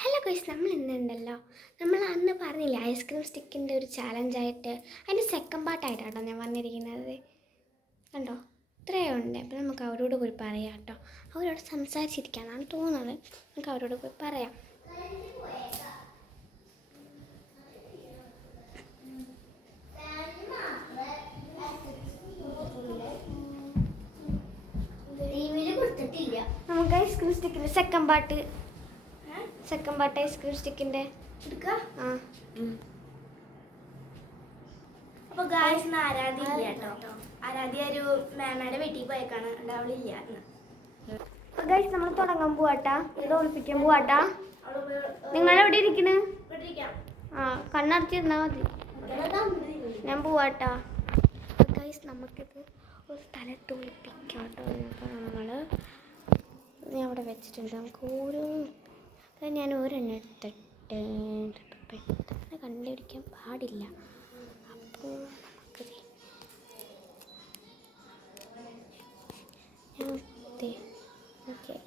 Hello guys, നമ്മൾ ഇന്നുണ്ടല്ലോ നമ്മൾ അന്ന് പറഞ്ഞില്ലേ ഐസ്ക്രീം സ്റ്റിക്കിൻ്റെ ഒരു ചാലഞ്ചായിട്ട് അതിൻ്റെ സെക്കൻഡ് പാർട്ടായിട്ടാട്ടോ ഞാൻ വന്നിരിക്കുന്നത്. കണ്ടോ, ഇത്രയും ഉണ്ട്. അപ്പോൾ നമുക്ക് അവരോട് പോയി പറയാം കേട്ടോ. അവരോട് സംസാരിച്ചിരിക്കാനാണ് തോന്നുന്നത്. നമുക്ക് അവരോട് പോയി പറയാം. നമുക്ക് ഐസ്ക്രീം സ്റ്റിക്കിൻ്റെ സെക്കൻഡ് പാർട്ട് ഐസ്ക്രീം സ്റ്റിക്കിൻ്റെ അപ്പൊ ഗായ്സ് ആരാധ്യ ഇല്ല കേട്ടോ. ആരാധ്യ ഒരു മാമയുടെ വീട്ടിൽ പോയേക്കാണ്, അവളില്ല. ഗായ്സ് നമ്മൾ തുടങ്ങാൻ പോവാട്ടാ, ഇത് ഒളിപ്പിക്കാൻ പോവാട്ടാ. നിങ്ങളെവിടെ ഇരിക്കണ്? കണ്ണടച്ചിരുന്നാ മതി, ഞാൻ പോവാട്ടാ. ഗായ്സ് നമുക്കിത് ഒരു സ്ഥലത്ത് ഒളിപ്പിക്കാം കേട്ടോ. അപ്പോൾ ഞാൻ അവിടെ വെച്ചിട്ടുണ്ട്. നമുക്ക് ഓരോ ഞാൻ ഒരെണ്ണം എടുത്തിട്ട് പെട്ടെന്ന് കണ്ടുപിടിക്കാൻ പാടില്ല. അപ്പോൾ നമുക്കത്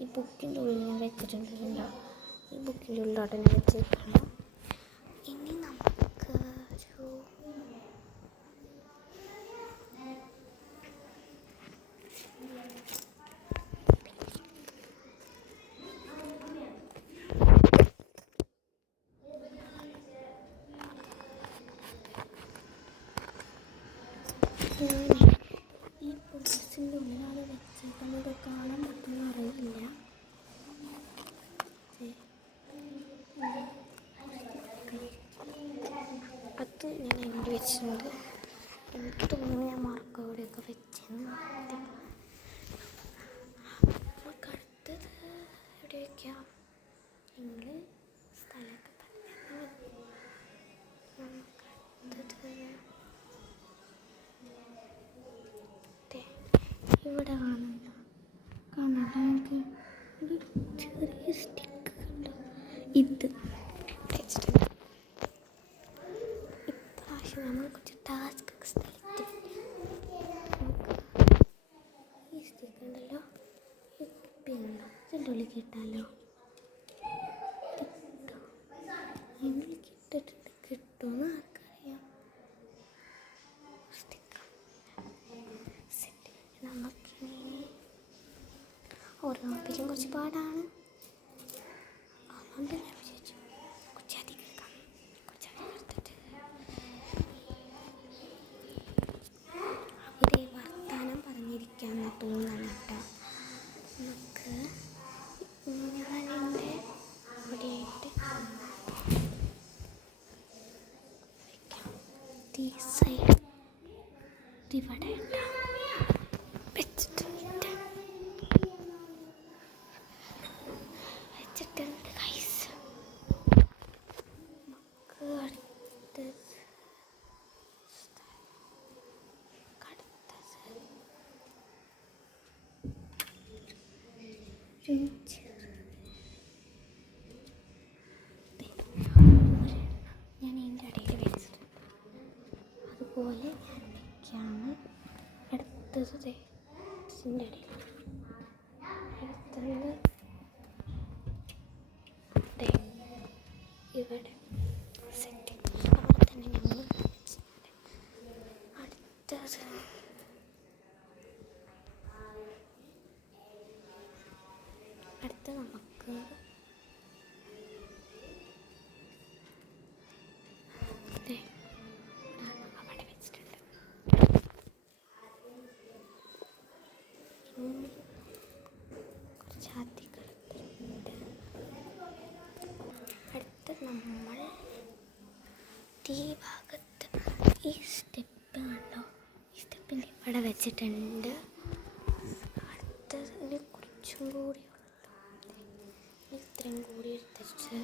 ഈ ബുക്കിൻ്റെ ഉള്ളിൽ ഞാൻ വെച്ചിട്ടുണ്ടല്ലോ. ഈ ബുക്കിൻ്റെ ഉള്ളിലോട്ട് ഞാൻ വെച്ചിരിക്കണം. ഇനി നമുക്ക് ഒരു ഈ ബോക്സിൻ്റെ ഉള്ളിലാണ് വെച്ചേക്കുന്നത്. കാണാൻ പറ്റുന്ന അറിയില്ല. അത് ഞാൻ എവിടെ വെച്ചിട്ടുണ്ട്. എനിക്ക് തോന്നുന്നു ഞാൻ മാർക്ക് അവിടെയൊക്കെ വെച്ചെന്ന്. നമുക്ക് അടുത്തത് എവിടെ വയ്ക്കാം? നിങ്ങൾ സ്ഥലമൊക്കെ പറഞ്ഞാൽ നമുക്കടുത്തത് ഇവിടെ കാണണ്ട നമുക്ക് ഒരു ചെറിയ സ്റ്റിക്ക് കണ്ടോ, ഇത് വെച്ചിട്ടുണ്ട്. ഇപ്രാവശ്യം നമ്മൾ കുറച്ച് ടാസ്ക് സ്ഥലത്ത് ഈ സ്റ്റിക്ക് ഉണ്ടല്ലോ, ഈ കുപ്പിയുണ്ടോ, ഇതിൻ്റെ ഉള്ളിൽ കിട്ടാമല്ലോ. ഇതിനുള്ളിൽ കിട്ടിട്ടുണ്ട്. കിട്ടുമെന്ന് ആർക്കറിയാം. നമുക്കിനി ഓരോ പേരും കുറച്ച് പാടാണ്. അതുകൊണ്ട് ഞാൻ വിചാരിച്ചു കുറച്ചധികം എടുക്കാം. കുറച്ചധികം എടുത്തിട്ട് അവിടെ വർത്താനം പറഞ്ഞിരിക്കാമെന്ന് തോന്നണം കേട്ടോ. നമുക്ക് ഞാനെൻ്റെ അവിടെയായിട്ട് വയ്ക്കാം. ഈ സൈഡ് ഇവിടെ ഞാൻ ഇതിൻ്റെ ഇടയിൽ വെച്ചിട്ടുണ്ട്. അതുപോലെ ഞാൻ വയ്ക്കാണ്. അടുത്തത് ഇതിൻ്റെ ഇടയിൽ അടുത്തത് ഇവിടെ സെറ്റ് അവിടെ തന്നെ ഞങ്ങൾ വെച്ചിട്ടുണ്ട്. അടുത്തത് നമുക്ക് അവിടെ വെച്ചിട്ടുണ്ട്. കുറച്ച് അധികം എടുത്തിട്ടുണ്ട്. അടുത്ത നമ്മൾ ഈ ഭാഗത്ത് ഈ സ്റ്റെപ്പ് കണ്ടോ, ഈ സ്റ്റെപ്പിൽ ഇവിടെ വെച്ചിട്ടുണ്ട്. അടുത്തതിന് കുറച്ചും കൂടി ഇത്രയും കൂടി എടുത്തിട്ട്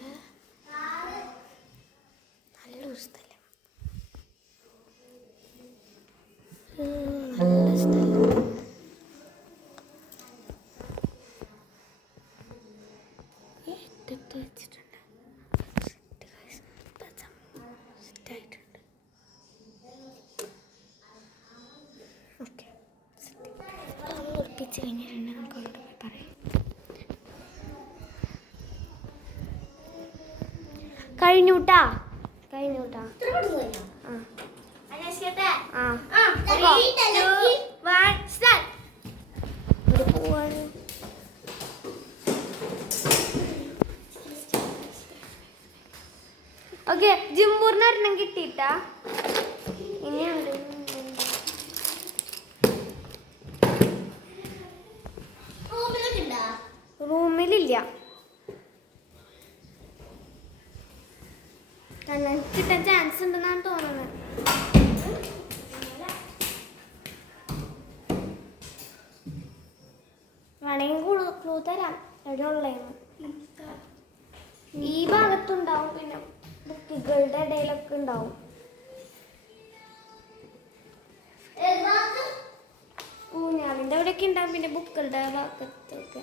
നല്ലൊരു സ്ഥലം, നല്ല സ്ഥലം എടുത്തിട്ട് വെച്ചിട്ടുണ്ട്. സെറ്റായിട്ടുണ്ട്. ഓക്കെ, ഒളിപ്പിച്ച് കഴിഞ്ഞിട്ടുണ്ട്. നമുക്ക് അവരോട് പോയി പറയാം. കഴിഞ്ഞൂട്ടാ ആ അന്വേഷിക്കട്ടെ ആ ആ 3 2 1 സ്റ്റാർട്ട് ഇവിടെ പോവാണ് ഓക്കെ ജിംബൂറിന് ഒരെണ്ണം കിട്ടിയിട്ടാ ഇനിയുണ്ട് റൂമിലില്ല കണ്ണൻ കിട്ടാൻ ചാൻസ് ഉണ്ടെന്നാണ് തോന്നുന്നത് വേണമെങ്കിൽ ക്ലൂ തരാം എവിടെ ഉള്ളതെന്ന് ഈ ഭാഗത്തുണ്ടാവും പിന്നെ ബുക്കുകളുടെ ഇടയിലൊക്കെ ഉണ്ടാവും ഊഞ്ഞാലിൻ്റെ അവിടെയൊക്കെ ഉണ്ടാവും പിന്നെ ബുക്കുകളുടെ ഭാഗത്തൊക്കെ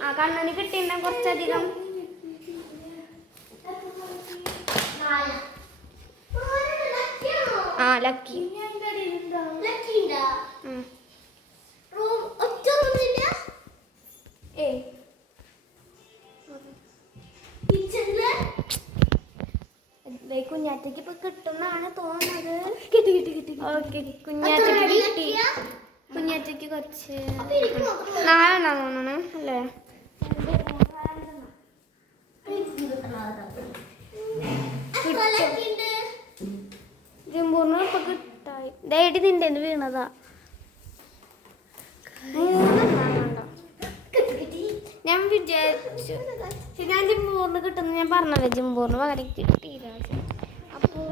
ആ കണ്ണന് കിട്ടിയിട്ടുണ്ട കുറച്ചധികം ആ ലക്കി കുഞ്ഞാറ്റയ്ക്ക് ഇപ്പൊ കിട്ടുന്നാണ് തോന്നുന്നത് ഓക്കെ കുഞ്ഞാറ്റയ്ക്ക് കിട്ടി കുഞ്ഞാറ്റയ്ക്ക് കുറച്ച് നാലെണ്ണ തോന്നണ അല്ലേ ജിംബൂറിന് ഇപ്പൊ കിട്ടായി ഡേഡി നിന്റെ വീണതാ ഞാൻ വിചാരിച്ചു ഞാൻ ജിംബൂറിന് കിട്ടുന്ന ഞാൻ പറഞ്ഞല്ലോ ജിംബൂറിന് പകരം കിട്ടിയില്ല അപ്പോ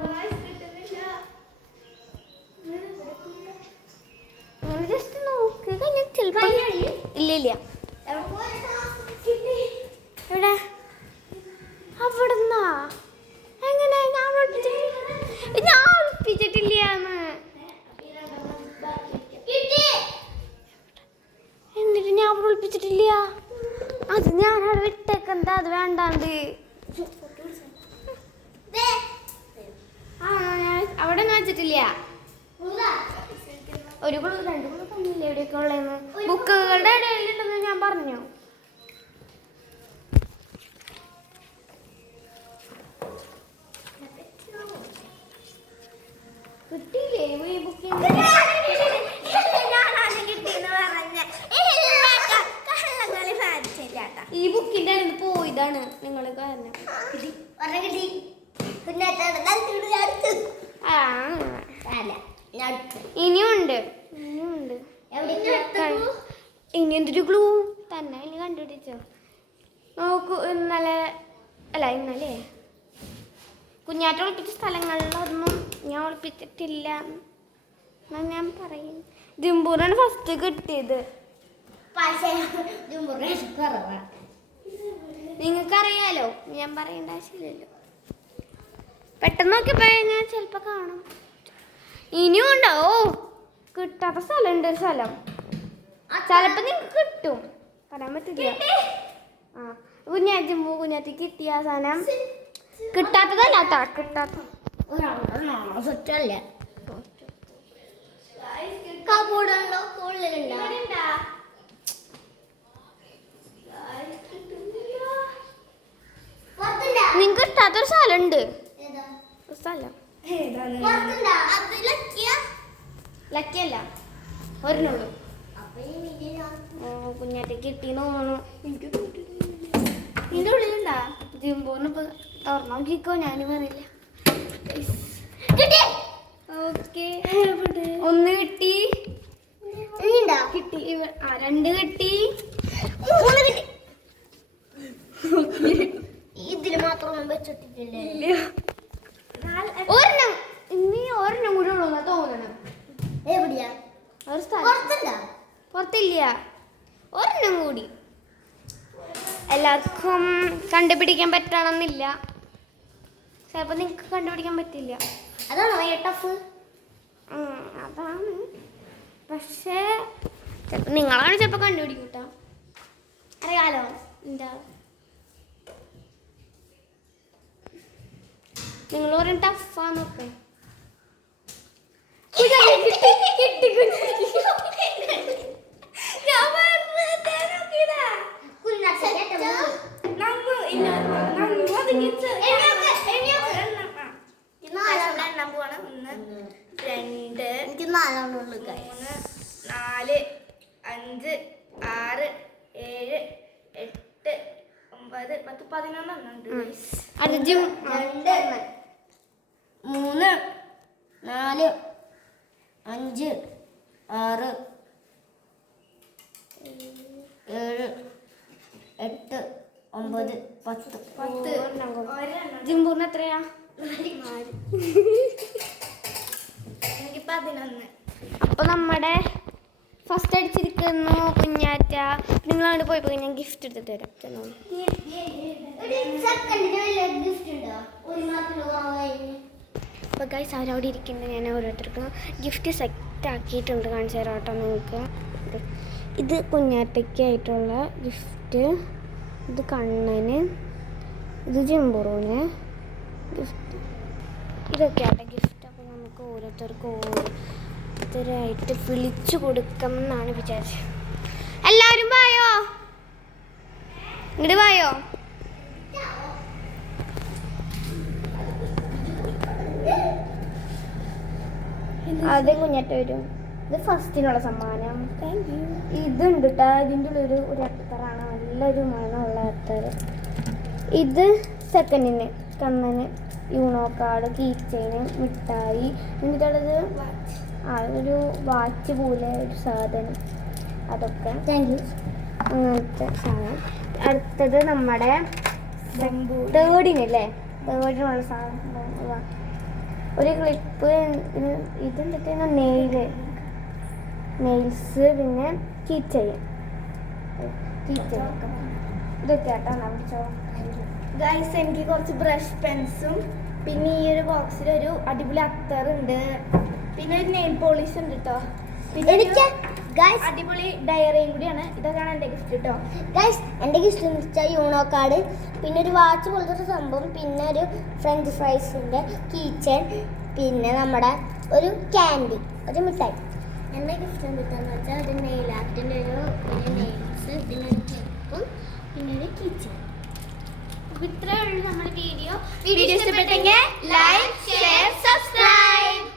ജസ്റ്റ് നോക്ക് കഴിഞ്ഞാൽ ചിലപ്പോ ഇല്ല എവിടെ അവിടുന്നാ എങ്ങനെ ഞാൻ ഒളിപ്പിച്ചിട്ടില്ലാന്ന് എന്നിട്ട് ഞാൻ അവിടെ ഒളിപ്പിച്ചിട്ടില്ല അത് ഞാൻ അവിടെ വിട്ടേക്കെന്താ അത് വേണ്ടാണ്ട് അവിടെ ഒന്നും വെച്ചിട്ടില്ല ഒരു കുളു രണ്ട് കുളു തന്നില്ല എവിടെയൊക്കെ ഉള്ളതെന്ന് ബുക്കുകളുടെ ഇടയിലുണ്ടെന്ന് ഞാൻ പറഞ്ഞു കിട്ടിയില്ലേ ഈ ബുക്കിന്റെ ഈ ബുക്കിന്റെ അടുത്ത് പോയതാണ് നിങ്ങൾ കാരണം ഇനിയുണ്ട് ഇനി എന്തൊരു ഗ്ലൂ തന്നെ ഇനി കണ്ടുപിടിച്ചോ നോക്കൂ ഇന്നലെ കുഞ്ഞാറ്റ ഒളിപ്പിച്ച സ്ഥലങ്ങളിലൊന്നും ഞാൻ ഒളിപ്പിച്ചിട്ടില്ല എന്നാ ഞാൻ പറയും ജിംബൂറാണ് ഫസ്റ്റ് കിട്ടിയത് നിങ്ങൾക്കറിയാലോ ഞാൻ പറയേണ്ട ആവശ്യമില്ലല്ലോ പെട്ടെന്ന് നോക്കിയപ്പോ ഞാൻ ചിലപ്പോ കാണും ഇനിയും ഉണ്ടോ കിട്ടാത്ത സ്ഥലമുണ്ട് ഒരു സ്ഥലം ചിലപ്പോ നിങ്ങൾക്ക് കിട്ടും പറയാൻ പറ്റില്ല ആ കുഞ്ഞാറ്റി കിട്ടിയ സാധനം കിട്ടാത്തതല്ല കേട്ടോ കിട്ടാത്ത നിങ്ങൾക്ക് കിട്ടാത്തൊരു സ്ഥലമുണ്ട് സ്ഥലം ലക്കിയല്ല ഒരെണ്ണുള്ളൂ കുഞ്ഞാറ്റയ്ക്ക് കിട്ടിന്ന് തോന്നുന്നു നിന്റെ ഉള്ളിലുണ്ടാ ജിംബോന്ന് ഇപ്പൊ തുറന്നു നോക്കിക്കോ ഞാനും പറയില്ല ഓക്കെ ഒന്ന് കിട്ടി കിട്ടി രണ്ട് കിട്ടി ഇതില് മാത്രം വെച്ചിട്ടില്ലേ ഒരെണ്ണം ഇനി ഒരെണ്ണം കൂടെ ഉള്ളൂ തോന്നണം എവിടെയാ ഒരു സ്ഥലം പുറത്തില്ല ഒരെണ്ണം കൂടി എല്ലാവർക്കും കണ്ടുപിടിക്കാൻ പറ്റണമെന്നില്ല ചിലപ്പോൾ നിങ്ങൾക്ക് കണ്ടുപിടിക്കാൻ പറ്റില്ല അതാണോ ടഫ് അതാണ് പക്ഷേ നിങ്ങളാണ് ചിലപ്പോൾ കണ്ടുപിടിക്കും കേട്ടോ അറിയാലോ എന്താ നിങ്ങൾ പറയും ടഫാന്നൊക്കെ 6 7 8 9 10 11 ഉണ്ട് അത് ജിം 2 3 4 5 6 7 8 9 10 ജിംബൂറിന് എത്രയാ? എനിക്ക് 11. അപ്പൊ നമ്മുടെ ഫസ്റ്റ് അടിച്ചിരിക്കുന്നു കുഞ്ഞാറ്റ. നിങ്ങളവിടെ പോയപ്പോ ഞാൻ ഗിഫ്റ്റ് എടുത്തിട്ട് വരാം. ചെന്നോളൂ. അപ്പോൾ ഗൈസ് അവരവിടെ ഇരിക്കുന്നുണ്ട്. ഞാൻ ഓരോരുത്തർക്കും ഗിഫ്റ്റ് സെറ്റ് ആക്കിയിട്ടുണ്ട്. കാണിച്ചു തരാം കേട്ടോ നിങ്ങൾക്ക്. ഇത് കുഞ്ഞാറ്റയ്ക്കായിട്ടുള്ള ഗിഫ്റ്റ്, ഇത് കണ്ണന്, ഇത് ജിംബുറുവിന് ഗിഫ്റ്റ്. ഇതൊക്കെ ആട്ടെ ഗിഫ്റ്റ്. അപ്പോൾ നമുക്ക് ഓരോരുത്തർക്കും ഓരോരുത്തരായിട്ട് വിളിച്ചു കൊടുക്കാമെന്നാണ് വിചാരിച്ചത്. എല്ലാവരും വായോ, ഇങ്ങോട്ട് വായോ. ആദ്യം കുഞ്ഞാറ്റ വരും. ഇത് ഫസ്റ്റിനുള്ള സമ്മാനം. Thank you. ഇതുണ്ട് കേട്ടോ, ഇതിൻ്റെ ഉള്ളൊരു അത്തറാണ്, നല്ലൊരു മണമുള്ള അത്തർ. ഇത് സെക്കൻഡിന് കണ്ണന് യൂണോ കാർഡ്, കീ ചെയിന്, മിഠായി, എന്നിട്ടുള്ളത് ഒരു വാച്ച് പോലെ ഒരു സാധനം. അതൊക്കെ താങ്ക് യു. അങ്ങനത്തെ സാധനം. അടുത്തത് നമ്മുടെ തേർഡിനല്ലേ, തേർഡിനുള്ള സാധനം ഒരു ക്ലിപ്പ്. ഇതെന്തൊക്കെ നെയിൽസ്, പിന്നെ കീ ചെയിൻ, ഇതൊക്കെ ആട്ടോ പിടിച്ചോ. ഗൈസ് എനിക്ക് കുറച്ച് ബ്രഷ് പെൻസും പിന്നെ ഈ ഒരു ബോക്സിൽ ഒരു അടിപൊളി അത്തറുണ്ട്, പിന്നെ ഒരു നെയിൽ പോളിഷ് ഉണ്ട് കേട്ടോ. പിന്നെ എനിക്ക് ഗൈസ് അടിപൊളി ഡയറിയും കൂടിയാണ്. ഇതൊക്കെയാണ് എൻ്റെ ഗിഫ്റ്റ് കേട്ടോ. ഗൈസ് എൻ്റെ ഗിഫ്റ്റ് എന്ന് വെച്ചാൽ യൂണോ കാർഡ്, പിന്നെ ഒരു വാച്ച് പോലത്തെ ഒരു സംഭവം, പിന്നെ ഒരു ഫ്രഞ്ച് ഫ്രൈസിൻ്റെ കീ ചെയിൻ, പിന്നെ നമ്മുടെ ഒരു ക്യാൻഡി, ഒരു മിഠായി. എൻ്റെ ഗിഫ്റ്റ് എന്താണെന്ന് വെച്ചാൽ ഒരു നെയിൽ ആർട്ടിൻ്റെ ഒരു നെയിൽസ്, പിന്നെ ഒരു ക്ലിപ്പും, പിന്നെ ഒരു കീ ചെയിൻ. ഇത്രയേ ഉള്ളൂ നമ്മുടെ വീഡിയോ. വീഡിയോ ഇഷ്ടപ്പെട്ടെങ്കിൽ ലൈക്ക്